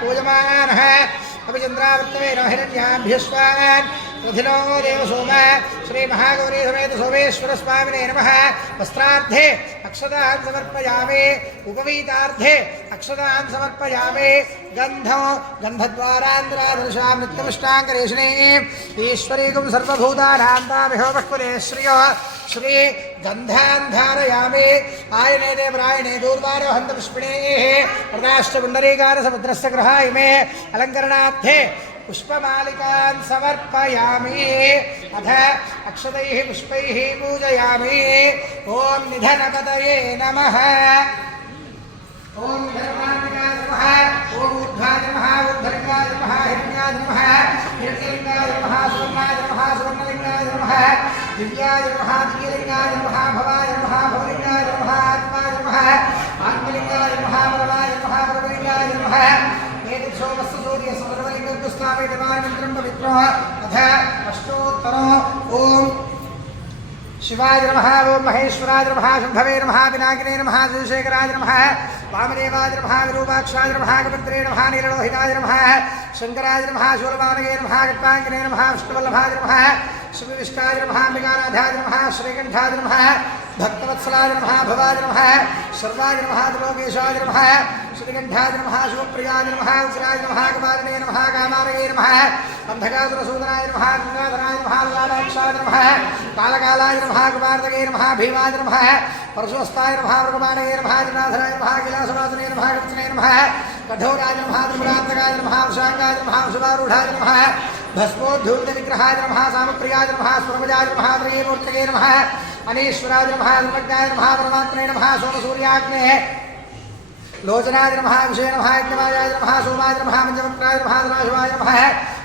पूजमानः अभिचन्द्रावृत्तवे हिरण्याभ्यस्वान् रथिनो देव सोम श्री महागौरी समेत सोमेश्वर स्वामिने नमः। वस्त्रार्थे अक्षतान् समर्पयामि उपवीतार्थे अक्षतान् समर्पयामि गन्धो गन्धद्वारान्तरादर्शां नित्यमिष्टाङ्गरेषिणे ईश्वरीकुं सर्वभूतानां तामिहोपक्वले श्रियो श्री गन्धान् धारयामि आयने प्रायणे दूर्वारो हन्तपुष्पिणेः प्रदाष्टपुण्डरीकारसमुद्रस्य गृहा इमे अलङ्करणार्थे पुष्पमालिकान् समर्पयामि अथ अक्षतैः पुष्पैः पूजयामि। ॐ निधनपतये नमः। ॐ निधनपालिकाय नमः। ॐ ऊर्ध्वाय नमः ऊर्ध्वलिङ्गाय नमः हिरण्याय नमः हिरण्यलिङ्गाय नमः सुवर्णाय नमः सुवर्णलिङ्गाय नमः दिव्याय नमः दिव्यलिङ्गाय नमः भवाय नमः भवलिङ्गाय नमः आत्माय नमः आत्मलिङ्गाय नमः परमाय नमः परमलिङ्गाय नमः सोमस्य सूर्यस्य सर्वलिङ्गस्थापे देवानन्तरं पवित्रो अथ अष्टोत्तरो ॐ शिवाय नमः ॐ महेश्वराय नमः शम्भवे नमः पिनाकिने नमः शिवशेखराय नमः वामदेवाय नमः विरूपाक्षाय नमः कपित्रे नमः नीललोहिताय नमः शङ्कराय नमः शूलपाणये नमः कट्वाङ्गिने नमः विष्णुवल्लभाय नमः शिवविष्टाय नमः अम्बिकानाथाय नमः श्रीकण्ठाय नमः भक्तवत्सलाय नमः भवाय नमः सर्वाय नमः त्रिलोकेशाय नमः श्रीकण्ठाय नमः शिवप्रियाय नमः उग्राय नमः कपालिने नमः कामारये नमः अन्धकासुरसूदनाय नमः गङ्गाधराय नमः लालाक्षाय नमः कालकालाय नमः कुमार्तके नमः भीमाय नमः परशुस्ताय नमः मृगमाणये नमः जनाधराय नमः किलासवासने नमः कवचने नमः कठोराय नमः त्रिपुरान्तकाय नमः वृषाङ्गाय नमः वृषभारूढाय नमः भस्मोद्धूतविग्रहाय नमः सामप्रियाय नमः स्वरमजाय नमः त्रयीमूर्तये नमः अनीश्वराय नमः धर्मज्ञाय नमः परमात्मने नमः सोमसूर्याग्नेः लोचनाय नमः विषय नमः यज्ञमायाय नमः सोमाय नमः मञ्जवक्त्राय नमः धनाशिवाय नमः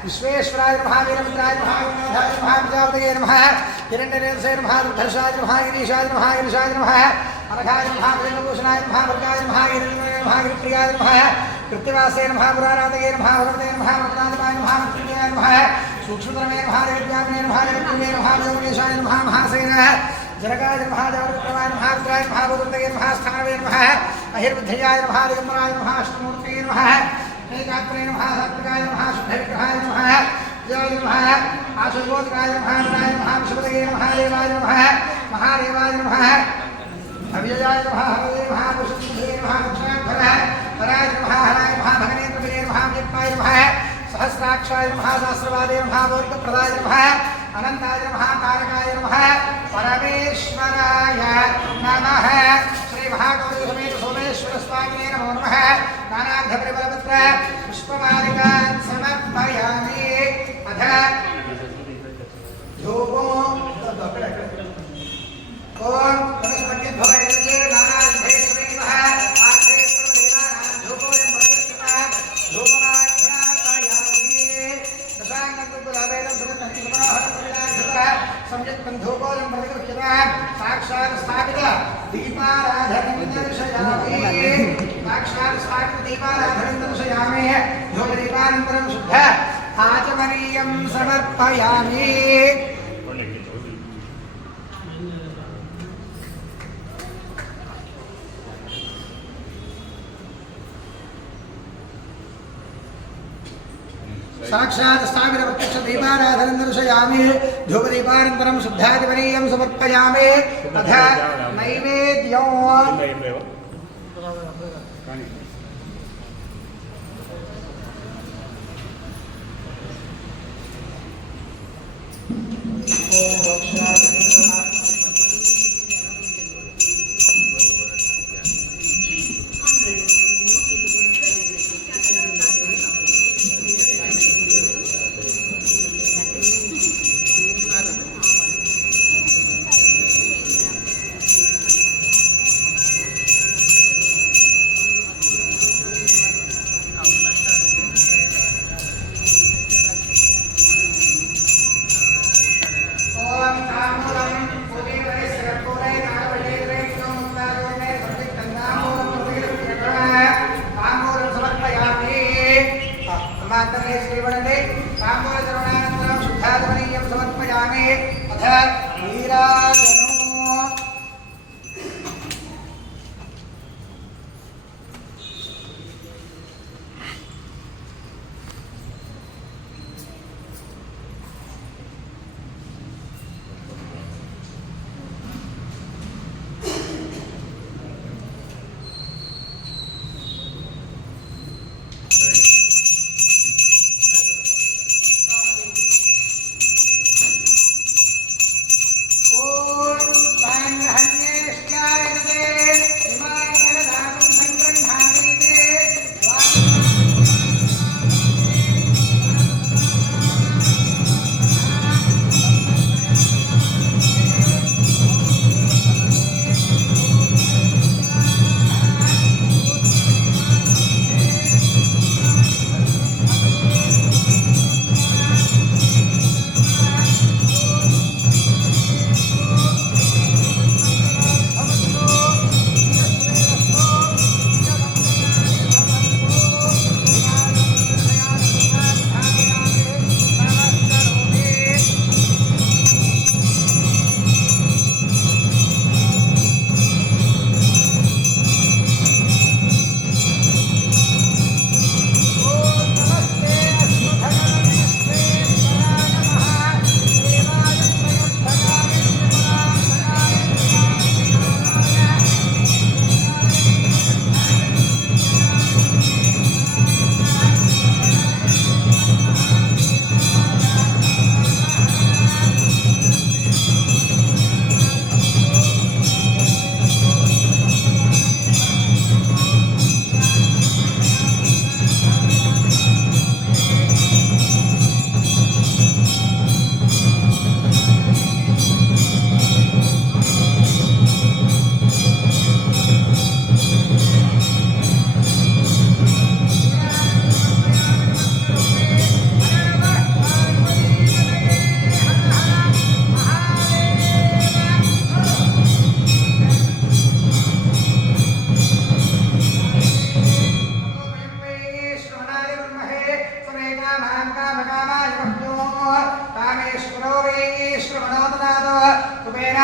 विश्वेश्वराय नमः वीरभद्राय नमः विनाथाय नमः प्रजापतये नमः हिरण्यरेतसे नमः दुर्धर्षाय नमः गिरीशाय नमः गिरिशाय नमः अनघाय नमः प्रेमभूषणाय नमः भर्गाय नमः गिरिन्द्राय नमः गिरिप्रियाय नमः कृत्तिवासे नमः पुराणादये नमः भगवते नमः मन्त्रादिपाय नमः मन्त्रियाय नमः सूक्ष्मतरमे नमः देव्यामिने नमः देवप्रिये नमः देवकेशाय नमः महासेनः जनकाय नमः देवरुद्रवाय नमः रुद्राय नमः भूतये नमः स्थानवे नमः अहिर्बुद्धियाय नमः दिगम्बराय नमः अष्टमूर्तये नमः एकात्मने नमः सात्विकाय नमः शुद्धविग्रहाय नमः जयाय नमः आशुबोधकाय नमः नराय नमः विष्णुपतये नमः देवाय नमः महादेवाय नमः अव्ययाय नमः हरये नमः पुष्पे नमः दक्षाक्षरः हराय नमः हराय नमः भगनेन्द्रप्रिये नमः विप्पाय नमः सहस्राक्षाय नमः सहस्रपादे नमः भोर्गप्रदाय नमः अनन्ताय नमः कारकाय नमः परमेश्वराय नमः श्री महागौरी समेत सोमेश्वर स्वामिने नमो नमः नानार्धपरिबलपत्र पुष्पमालिकान् समर्पयामि अथ धूपो ॐ वनस्पतिर्भवयते नानार्धेश्वरी नमः आखेश्वरदेवानां धूपोऽयं प्रतिष्ठितः धूपमाध्यापयामि दशाङ्गकुलावेदं सुगन्धं सुमनोहरं संयुक्तं धूपोऽयं प्रतिगृह्यते साक्षात् स्थापित दीपाराधनं दर्शयामि साक्षात् स्थापित दीपाराधनं दर्शयामि धूपदीपानन्तरं शुद्ध आचमनीयं समर्पयामि। साक्षात् स्थापित प्रत्यक्ष दीपाराधनं दर्शयामि धूपदीपानन्तरं शुद्धाचमनीयं समर्पयामि तथ नैवेद्यं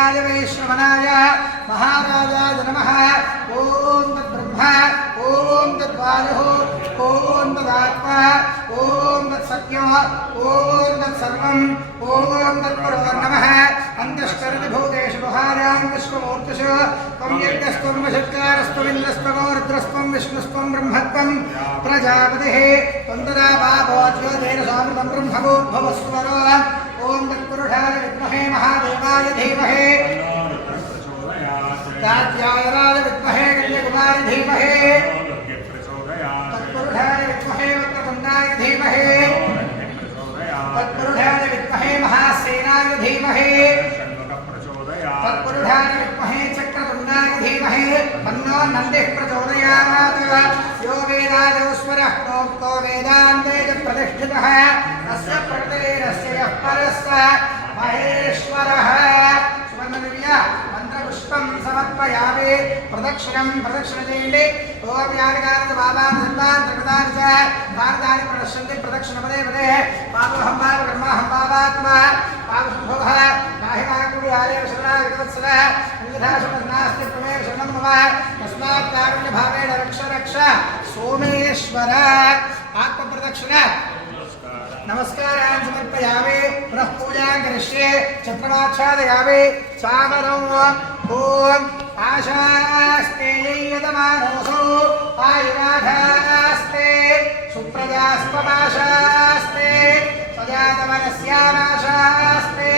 वेदाय वैश्रवणाय महाराजाय नमः ॐ तद्ब्रह्मा ॐ तद्वायुः ॐ तदात्मा ॐ तत्सत्यम् ॐ तत्सर्वम् ॐ तत्परो नमः अन्तश्चरति भूतेषु गुहायां विश्वमूर्तिषु त्वं यज्ञस्त्वं वषट्कारस्त्वम् इन्द्रस्त्वं रुद्रस्त्वं विष्णुस्त्वं ब्रह्मत्वं प्रजापतिः त्वं तदा पापोऽज्योतेन सामृतं ब्रह्मभूद्भवस्वरो ॐ तत्पुरुषाय विद्महे महादेवाय धीमहि कात्यायनाय विद्महे कन्याकुमारी धीमहि तत्पुरुषाय विद्महे वक्रतुण्डाय धीमहि तत्पुरुषाय विद्महे महासेनाय धीमहि तत्पुरुषाय विद्महे चक्रतुण्डाय धीमहि तन्नो नन्दिः प्रचोदयात् यो वेदादौस्वरः प्रोक्तो वेदान्ते च प्रतिष्ठितः तस्य प्रकृतिरस्य यः परस्य महेश्वरः सुवर्णदिव्या मंत्रपुष्पं समर्पयामि प्रदक्षिणं प्रदक्षिणचेण्डि ओम यानिकानि बाबान् सर्वान् त्रिकृतानि च भारतानि प्रणश्यन्ति प्रदक्षिणपदे पदे पापोऽहं पापकर्माहं पापात्मा पापसम्भवः नाहिमाकुर्याले शरणागतवत्सलः अन्यथा शरणनास्ति त्वमेव शरणं मम तस्मात् कारुण्यभावेन रक्ष रक्ष सोमेश्वर आत्मप्रदक्षिण नमस्कारान् समर्पयामि पुनः पूजां करिष्ये छत्रमाच्छादयामि चामरं ॐ आशास्ते यजमानोऽसौ आयुराधास्ते सुप्रजास्त्वमाशास्ते सजातवनस्यामाशास्ते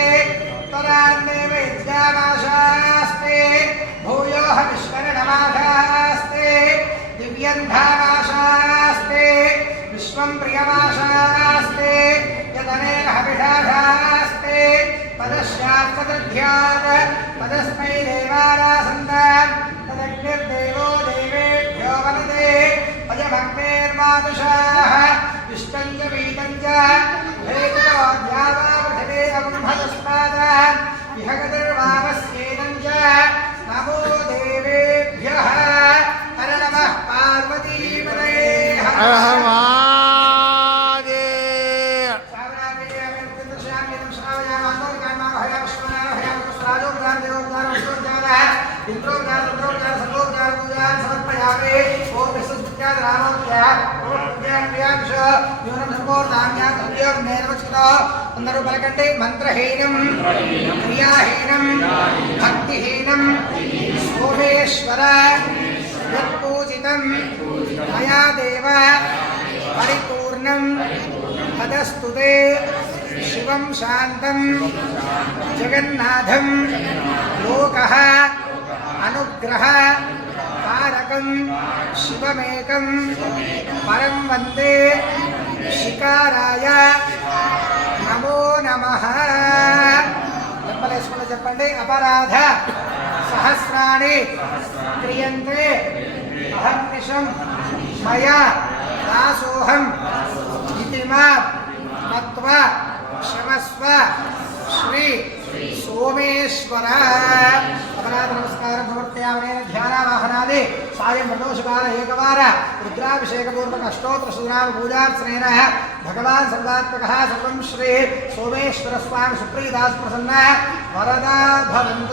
उत्तरान्नेव यज्ञामाशास्ते भूयोः विश्वरणमाशास्ते दिव्यन्धामाशास्ते विश्वं प्रियमाशास्ते यदनेन हविषाशास्ते पदस्यात् पदध्यात् पदस्मै देवारासन्तान् तदग्निर्देवो देवेभ्यो वदते अयमग्नेर्मादुषाः इष्टं च वीतं च भेदोऽध्यावापृथिवे अब्रह्मतस्मादान् विहगतिर्वामस्येनं च नमो देवेभ्यः हर नमः पार्वतीपतये అందరూ పలకండి మంత్రహీనం క్రియాహీనం భక్తిహీనం సోమేశ్వర యత్పూజితం మయా దేవ పరిపూర్ణం తదస్తుతే శివం శాంతం జగన్నాథం లోకః అనుగ్రహ తారకం శివమేకం పరం వందే శికారాయ నమో నమః. చెప్పలేసుకుని చెప్పండి. అపరాధ సహస్రాణి క్రియంతే అహర్నిశం మయా దాసోహం ఇతి మాం మత్వా క్షమస్వ శ్రీ సోమేశ్వర. అపరాధ నమస్కారం సమర్పయామి. ధ్యానావాహనాది సాయం ప్రదోషకాల ఏకవార రుద్రాభిషేకపూర్వక అష్టోత్తర సునామ పూజార్చనేన భగవాన్ సర్వాత్మకః సర్వం శ్రీ సోమేశ్వర స్వామి సుప్రీదాస్ ప్రసన్న వరదా భవంతు.